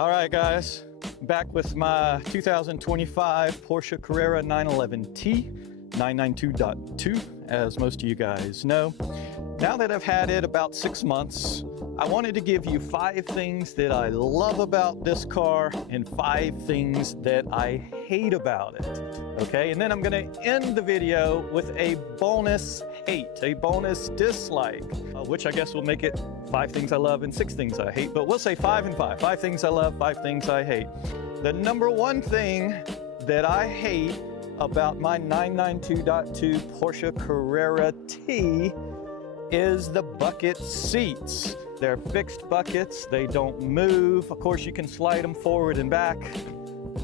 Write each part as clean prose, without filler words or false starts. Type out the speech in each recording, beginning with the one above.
All right, guys, back with my 2025 Porsche Carrera 911T 992.2, as most of you guys know. Now that I've had it about 6 months, I wanted to give you 5 things that I love about this car and 5 things that I hate about it. Okay, and then I'm gonna end the video with a bonus hate, a bonus dislike, which I guess will make it 5 things I love and 6 things I hate, but we'll say 5 and 5. 5 things I love, 5 things I hate. The number one thing that I hate about my 992.2 Porsche Carrera T is the bucket seats. They're fixed buckets, they don't move. Of course, you can slide them forward and back,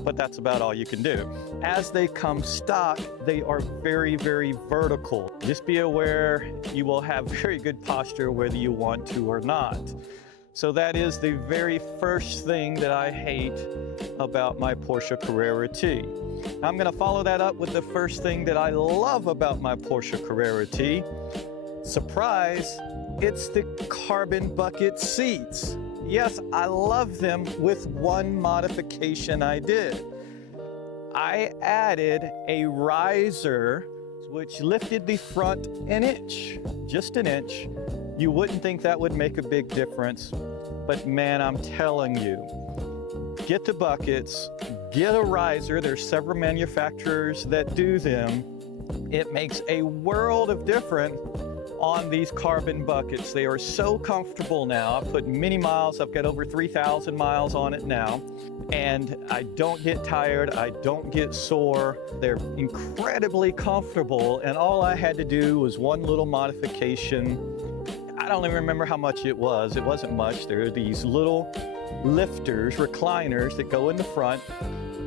but that's about all you can do. As they come stock, they are very, very vertical. Just be aware you will have very good posture whether you want to or not. So that is the very first thing that I hate about my Porsche Carrera T. Now, I'm gonna follow that up with the first thing that I love about my Porsche Carrera T. Surprise, it's the carbon bucket seats. Yes, I love them with one modification I did. I added a riser which lifted the front an inch, just an inch. You wouldn't think that would make a big difference, but man, I'm telling you, get the buckets, get a riser. There's several manufacturers that do them. It makes a world of difference on these carbon buckets. They are so comfortable now. I've put many miles, I've got over 3,000 miles on it now, and I don't get tired, I don't get sore. They're incredibly comfortable, and all I had to do was one little modification. I don't even remember how much it was. It wasn't much. There are these little lifters, recliners that go in the front,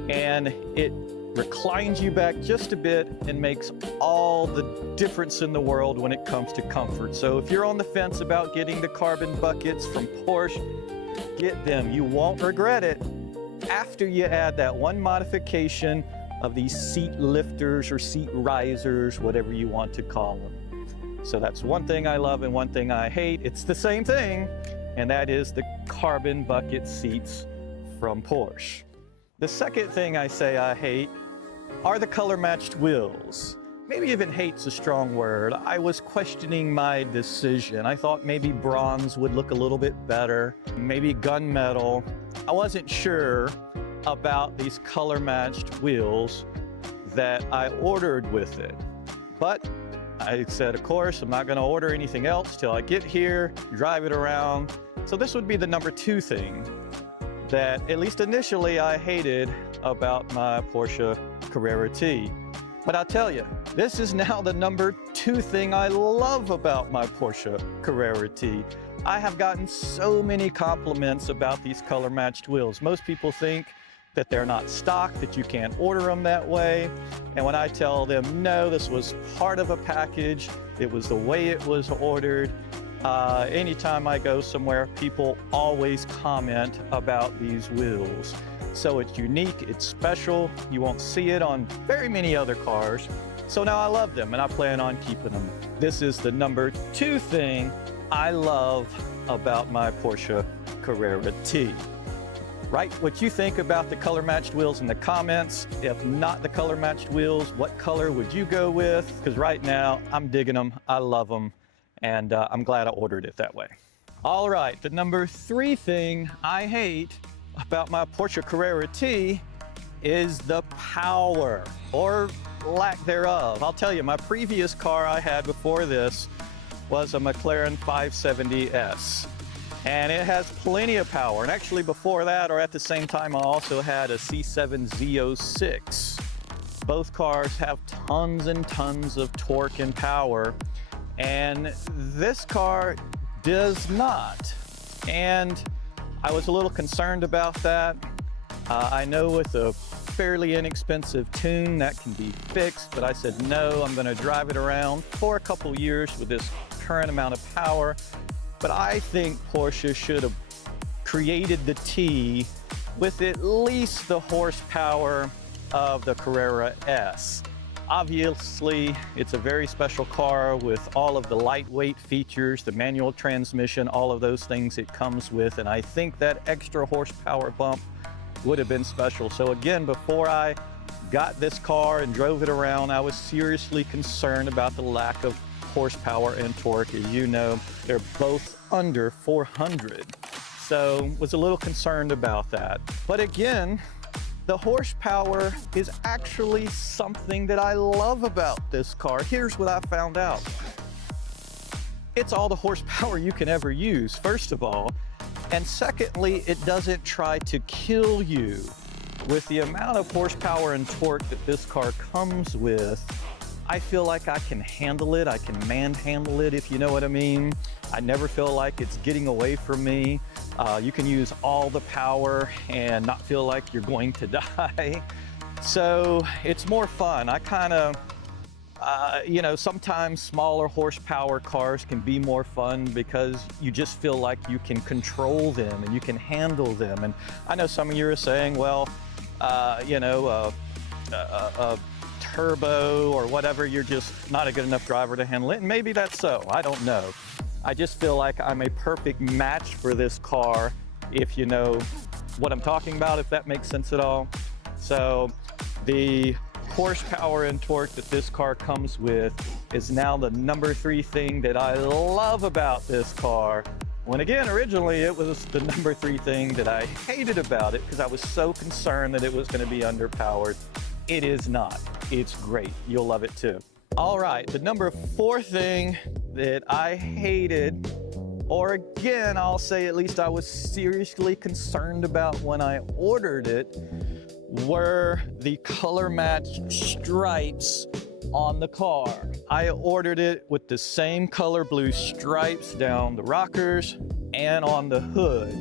and it reclines you back just a bit and makes all the difference in the world when it comes to comfort. So if you're on the fence about getting the carbon buckets from Porsche, get them. You won't regret it after you add that one modification of these seat lifters or seat risers, whatever you want to call them. So that's one thing I love and one thing I hate. It's the same thing, and that is the carbon bucket seats from Porsche. The second thing I say I hate are the color-matched wheels. Maybe even hate's a strong word. I was questioning my decision. I thought maybe bronze would look a little bit better, maybe gunmetal. I wasn't sure about these color-matched wheels that I ordered with it. But I said, of course, I'm not gonna order anything else till I get here, drive it around. So this would be the number 2 thing that, at least initially, I hated about my Porsche Carrera T. But I'll tell you, this is now the number 2 thing I love about my Porsche Carrera T. I have gotten so many compliments about these color-matched wheels. Most people think that they're not stock, that you can't order them that way. And when I tell them, no, this was part of a package, it was the way it was ordered. Anytime I go somewhere, people always comment about these wheels. So it's unique, it's special. You won't see it on very many other cars. So now I love them and I plan on keeping them. This is the number 2 thing I love about my Porsche Carrera T. Write what you think about the color-matched wheels in the comments. If not the color-matched wheels, what color would you go with? Because right now, I'm digging them, I love them, and I'm glad I ordered it that way. All right, the number 3 thing I hate about my Porsche Carrera T is the power, or lack thereof. I'll tell you, my previous car I had before this was a McLaren 570S. And it has plenty of power. And actually before that, or at the same time, I also had a C7 Z06. Both cars have tons and tons of torque and power, and this car does not. And I was a little concerned about that. I know with a fairly inexpensive tune that can be fixed, but I said, no, I'm gonna drive it around for a couple years with this current amount of power. But I think Porsche should have created the T with at least the horsepower of the Carrera S. Obviously, it's a very special car with all of the lightweight features, the manual transmission, all of those things it comes with, and I think that extra horsepower bump would have been special. So again, before I got this car and drove it around, I was seriously concerned about the lack of horsepower and torque. As you know, they're both under 400. So was a little concerned about that. But again, the horsepower is actually something that I love about this car. Here's what I found out. It's all the horsepower you can ever use, first of all. And secondly, it doesn't try to kill you. With the amount of horsepower and torque that this car comes with, I feel like I can handle it. I can manhandle it, if you know what I mean. I never feel like it's getting away from me. You can use all the power and not feel like you're going to die. So it's more fun. I kind of, you know, sometimes smaller horsepower cars can be more fun because you just feel like you can control them and you can handle them. And I know some of you are saying, well, you know, turbo or whatever, you're just not a good enough driver to handle it. And maybe that's so, I don't know. I just feel like I'm a perfect match for this car, if you know what I'm talking about, if that makes sense at all. So the horsepower and torque that this car comes with is now the number 3 thing that I love about this car. When again, originally it was the number 3 thing that I hated about it because I was so concerned that it was going to be underpowered. It is not. It's great. You'll love it too. All right, the number 4 thing that I hated, or again, I'll say at least I was seriously concerned about when I ordered it, were the color matched stripes on the car. I ordered it with the same color blue stripes down the rockers and on the hood.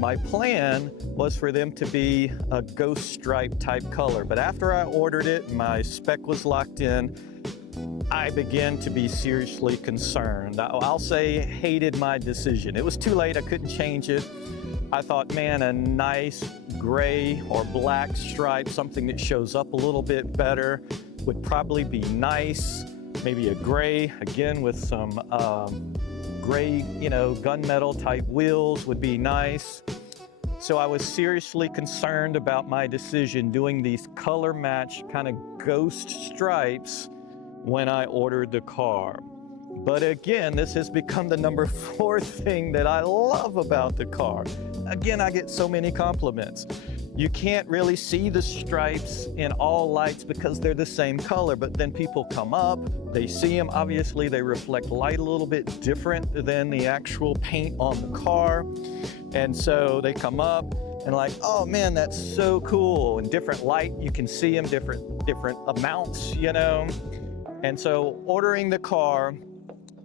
My plan was for them to be a ghost stripe type color, but after I ordered it, my spec was locked in, I began to be seriously concerned. I'll say hated my decision. It was too late, I couldn't change it. I thought, man, a nice gray or black stripe, something that shows up a little bit better, would probably be nice. Maybe a gray, again, with some gray, you know, gunmetal type wheels would be nice. So I was seriously concerned about my decision doing these color match kind of ghost stripes when I ordered the car. But again, this has become the number 4 thing that I love about the car. Again, I get so many compliments. You can't really see the stripes in all lights because they're the same color, but then people come up, they see them, obviously they reflect light a little bit different than the actual paint on the car. And so they come up and like, oh man, that's so cool. In different light, you can see them different amounts, you know? And so ordering the car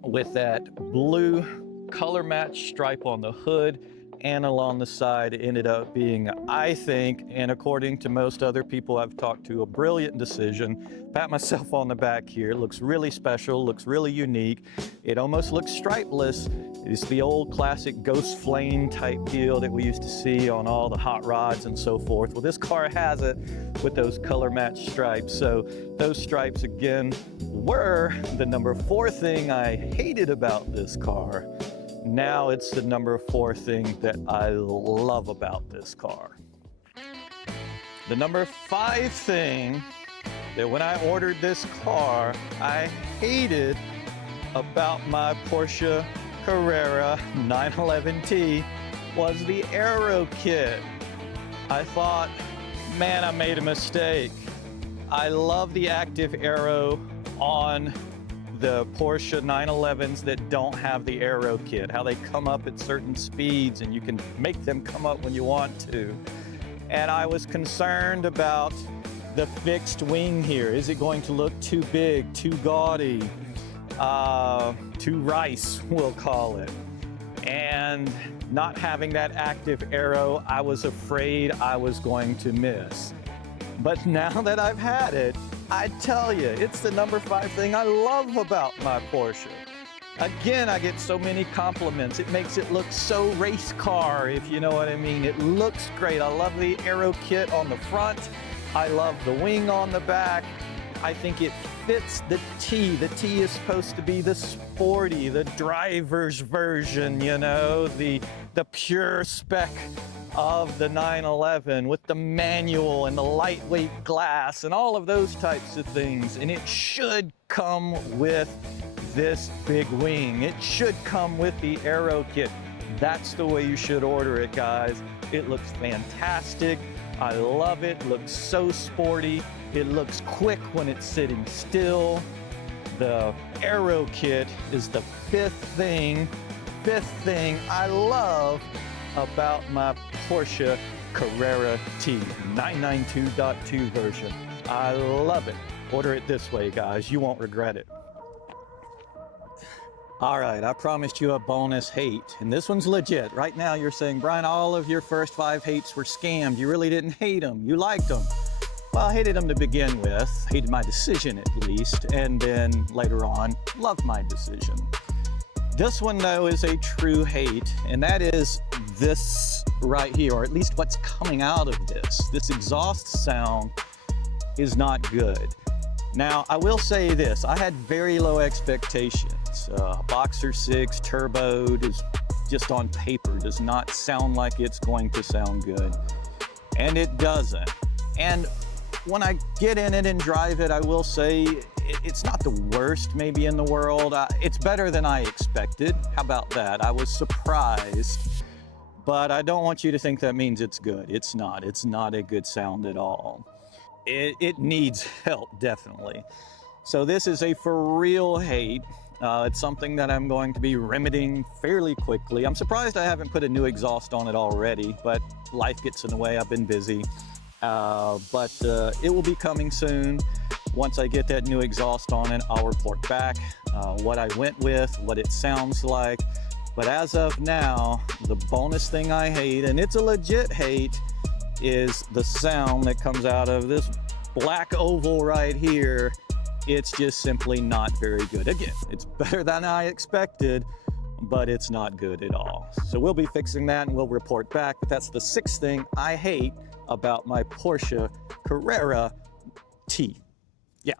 with that blue color match stripe on the hood and along the side ended up being, I think, and according to most other people I've talked to, a brilliant decision. Pat myself on the back here. It looks really special, looks really unique. It almost looks stripeless. It's the old classic ghost flame type deal that we used to see on all the hot rods and so forth. Well, this car has it with those color match stripes. So those stripes, again, were the number 4 thing I hated about this car. Now it's the number 4 thing that I love about this car. The number 5 thing that when I ordered this car, I hated about my Porsche Carrera 911T was the Aerokit. I thought, man, I made a mistake. I love the active aero on the Porsche 911s that don't have the Aerokit, how they come up at certain speeds and you can make them come up when you want to. And I was concerned about the fixed wing here. Is it going to look too big, too gaudy, too rice, we'll call it. And not having that active aero, I was afraid I was going to miss. But now that I've had it, I tell you, it's the number 5 thing I love about my Porsche. Again, I get so many compliments. It makes it look so race car, if you know what I mean. It looks great. I love the Aerokit on the front. I love the wing on the back. I think it fits the T. The T is supposed to be the sporty, the driver's version, you know, the pure spec of the 911 with the manual and the lightweight glass and all of those types of things. And it should come with this big wing. It should come with the Aerokit. That's the way you should order it, guys. It looks fantastic. I love it. It looks so sporty. It looks quick when it's sitting still. The Aerokit is the fifth thing I love about my Porsche Carrera T 992.2 version. I love it. Order it this way, guys. You won't regret it. All right, I promised you a bonus hate, and this one's legit. Right now you're saying, Brian, all of your first 5 hates were scammed. You really didn't hate them. You liked them. Well, I hated them to begin with, hated my decision at least, and then later on, loved my decision. This one, though, is a true hate, and that is this right here, or at least what's coming out of this. This exhaust sound is not good. Now, I will say this, I had very low expectations. Boxer 6 turbo is just on paper, does not sound like it's going to sound good. And it doesn't. And when I get in it and drive it, I will say it's not the worst maybe in the world. It's better than I expected. How about that? I was surprised, but I don't want you to think that means it's good. It's not. It's not a good sound at all. It needs help, definitely. So this is a for real hate. It's something that I'm going to be remedying fairly quickly. I'm surprised I haven't put a new exhaust on it already, but life gets in the way. I've been busy. But it will be coming soon. Once I get that new exhaust on it, I'll report back what I went with, what it sounds like. But as of now, the bonus thing I hate, and it's a legit hate, is the sound that comes out of this black oval right here. It's just simply not very good. Again, it's better than I expected, but it's not good at all. So we'll be fixing that and we'll report back. But that's the 6th thing I hate about my Porsche Carrera T. Yeah.